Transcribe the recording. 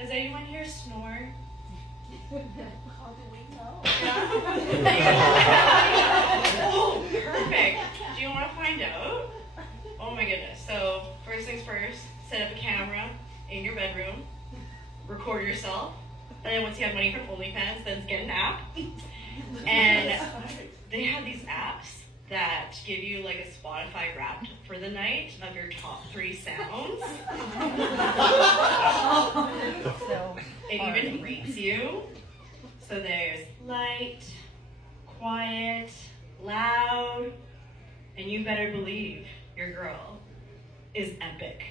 Does anyone here snore? How do we know? Oh, perfect. Do you want to find out? Oh my goodness. So, first things first, set up a camera in your bedroom, record yourself, and then once you have money from OnlyFans, then get an app. And they have these apps that give you like a Spotify Wrapped for the night of your top 3 sounds. It even rates you. So there's light, quiet, loud, and you better believe your girl is epic.